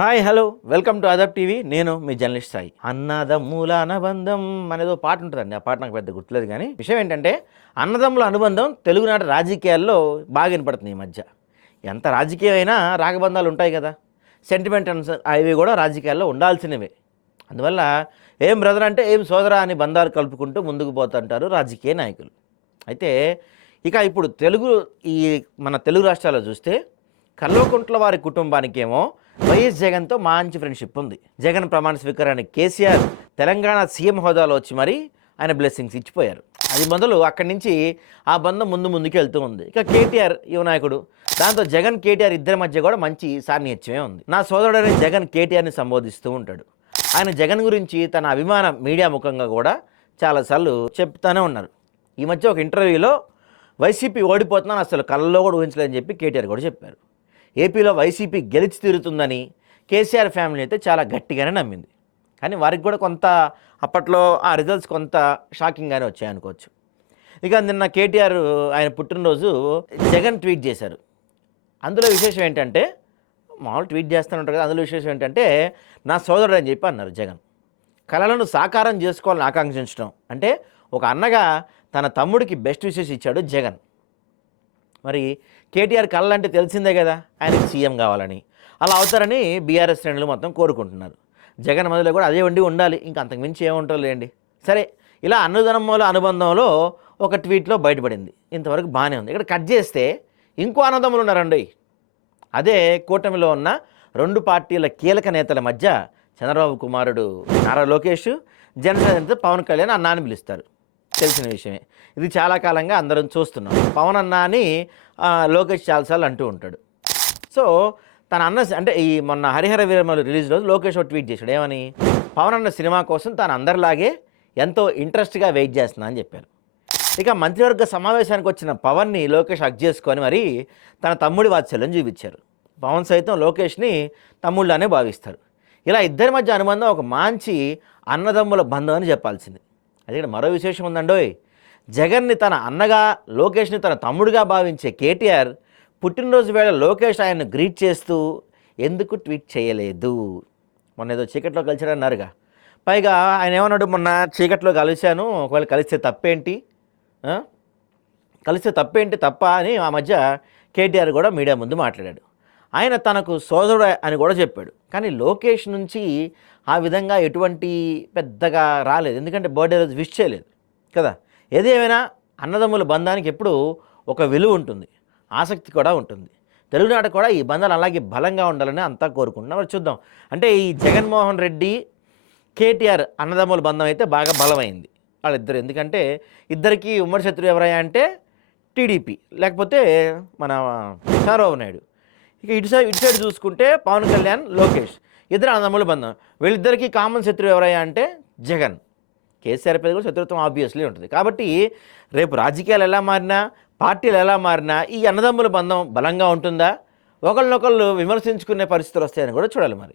Hi hello. Welcome to Adab TV. నేను మీ journalist Sai. అన్నదమ్ముల అనుబంధం అనేదో పాట ఉంటుందండి. ఆ పాట నాకు పెద్ద గుర్తులేదు కానీ విషయం ఏంటంటే అన్నదమ్ముల అనుబంధం తెలుగునాట రాజకీయాల్లో బాగా వినపడుతుంది ఈ మధ్య. ఎంత రాజకీయం అయినా రాగబంధాలు ఉంటాయి కదా. సెంటిమెంట్ అవి కూడా రాజకీయాల్లో ఉండాల్సినవే. అందువల్ల ఏం బ్రదర్ అంటే ఏం సోదరా అని బంధాలు కలుపుకుంటూ ముందుకు పోతుంటారు రాజకీయ నాయకులు. అయితే ఇక ఇప్పుడు తెలుగు ఈ మన తెలుగు రాష్ట్రాల్లో చూస్తే కల్వకుంట్ల వారి కుటుంబానికేమో వైఎస్ జగన్తో మంచి ఫ్రెండ్షిప్ ఉంది. జగన్ ప్రమాణ స్వీకారానికి కేసీఆర్ తెలంగాణ సీఎం హోదాలో వచ్చి మరీ ఆయన బ్లెస్సింగ్స్ ఇచ్చిపోయారు. అది మొదలు అక్కడి నుంచి ఆ బంధం ముందు ముందుకు వెళ్తూ ఉంది. ఇక కేటీఆర్ యువ నాయకుడు దాంతో జగన్ కేటీఆర్ ఇద్దరి మధ్య కూడా మంచి సాన్నిహిత్యమే ఉంది. నా సోదరుడైన జగన్ కేటీఆర్ని సంబోధిస్తూ ఉంటాడు. ఆయన జగన్ గురించి తన అభిమాన మీడియా ముఖంగా కూడా చాలాసార్లు చెప్తానే ఉన్నారు. ఈ మధ్య ఒక ఇంటర్వ్యూలో వైసీపీ ఓడిపోతున్నాను అసలు కళ్ళలో కూడా ఊహించలేదని చెప్పి కేటీఆర్ కూడా చెప్పారు. ఏపీలో వైసీపీ గెలిచి తీరుతుందని కేసీఆర్ ఫ్యామిలీ అయితే చాలా గట్టిగానే నమ్మింది. కానీ వారికి కూడా కొంత అప్పట్లో ఆ రిజల్ట్స్ కొంత షాకింగ్గానే వచ్చాయి అనుకోవచ్చు. ఇక నిన్న కేటీఆర్ ఆయన పుట్టినరోజు జగన్ ట్వీట్ చేశారు. అందులో విశేషం ఏంటంటే మామూలు ట్వీట్ చేస్తూనే కదా అందులో విశేషం ఏంటంటే నా సోదరుడు అని చెప్పి అన్నారు జగన్. కళలను సాకారం చేసుకోవాలని ఆకాంక్షించడం. అంటే ఒక అన్నగా తన తమ్ముడికి బెస్ట్ విషెస్ ఇచ్చాడు జగన్. మరి కేటీఆర్ కళ్ళంటే తెలిసిందే కదా ఆయనకి సీఎం కావాలని. అలా అవుతారని బీఆర్ఎస్ శ్రేణులు మొత్తం కోరుకుంటున్నారు. జగన్ మధ్యలో కూడా అదే వండి ఉండాలి. ఇంకా అంతకు మించి ఏముంటారు లేండి. సరే ఇలా అన్నదనమ్మల అనుబంధంలో ఒక ట్వీట్లో బయటపడింది. ఇంతవరకు బాగానే ఉంది. ఇక్కడ కట్ చేస్తే ఇంకో అన్నదమ్ములు ఉన్నారండి. అదే కూటమిలో ఉన్న రెండు పార్టీల కీలక నేతల మధ్య చంద్రబాబు కుమారుడు నారా లోకేష్ జనసేన పవన్ కళ్యాణ్ అన్నాని పిలుస్తారు. తెలిసిన విషయమే. ఇది చాలా కాలంగా అందరం చూస్తున్నాం. పవన్ అన్న అని లోకేష్ చాలాసార్లు అంటూ ఉంటాడు. సో తన అన్న అంటే ఈ మొన్న హరిహర వీరమలు రిలీజ్ రోజు లోకేష్ ఒక ట్వీట్ చేశాడు. ఏమని? పవన్ అన్న సినిమా కోసం తాను అందరిలాగే ఎంతో ఇంట్రెస్ట్గా వెయిట్ చేస్తున్నా అని చెప్పారు. ఇక మంత్రివర్గ సమావేశానికి వచ్చిన పవన్ని లోకేష్ హక్ చేసుకొని మరి తన తమ్ముడి వాత్సల్యం చూపించారు. పవన్ సైతం లోకేష్ని తమ్ముళ్ళనే భావిస్తారు. ఇలా ఇద్దరి మధ్య అనుబంధం ఒక మంచి అన్నదమ్ముల బంధం అని చెప్పాల్సింది. అది ఇక్కడ మరో విశేషం ఉందండోయ్ జగన్ని తన అన్నగా లోకేష్ని తన తమ్ముడిగా భావించే కేటీఆర్ పుట్టినరోజు వేళ లోకేష్ ఆయన్ను గ్రీట్ చేస్తూ ఎందుకు ట్వీట్ చేయలేదు? మొన్న ఏదో చీకట్లో కలిసారన్నారుగా పైగా ఆయన ఏమన్నాడు మొన్న చీకట్లో కలిశాను ఒకవేళ కలిస్తే తప్పేంటి? కలిస్తే తప్పేంటి తప్ప అని ఆ మధ్య కేటీఆర్ కూడా మీడియా ముందు మాట్లాడాడు. ఆయన తనకు సోదరుడు అని కూడా చెప్పాడు. కానీ లోకేష్ నుంచి ఆ విధంగా ఎటువంటి పెద్దగా రాలేదు. ఎందుకంటే బర్త్డే రోజు విష్ చేయలేదు. కదా? ఏదేమైనా అన్నదమ్ముల బంధానికి ఎప్పుడు ఒక విలువ ఉంటుంది. ఆసక్తి కూడా ఉంటుంది. తెలుగునాట కూడా ఈ బంధాలు అలాగే బలంగా ఉండాలని అంతా కోరుకుంటున్నాం. మరి చూద్దాం. అంటే ఈ జగన్మోహన్ రెడ్డి కేటీఆర్ అన్నదమ్ముల బంధం అయితే బాగా బలమైంది వాళ్ళిద్దరు. ఎందుకంటే ఇద్దరికి ఉమ్మడి శత్రువు ఎవరయ్యా అంటే టీడీపీ. లేకపోతే మన చంద్రబాబు నాయుడు. ఇక ఇటు సైడ్ ఇటు సైడ్ చూసుకుంటే పవన్ కళ్యాణ్ లోకేష్. ఇద్దరు అన్నదమ్ముల బంధం. వీళ్ళిద్దరికీ కామన్ శత్రువు ఎవరయ్యా అంటే జగన్. కేసీఆర్ పేరు కూడా శత్రుత్వం ఆబ్వియస్లీ ఉంటుంది. కాబట్టి రేపు రాజకీయాలు ఎలా మారినా పార్టీలు ఎలా మారినా ఈ అన్నదమ్ముల బంధం బలంగా ఉంటుందా? ఒకళ్ళనొకళ్ళు విమర్శించుకునే పరిస్థితులు వస్తాయని కూడా చూడాలి మరి.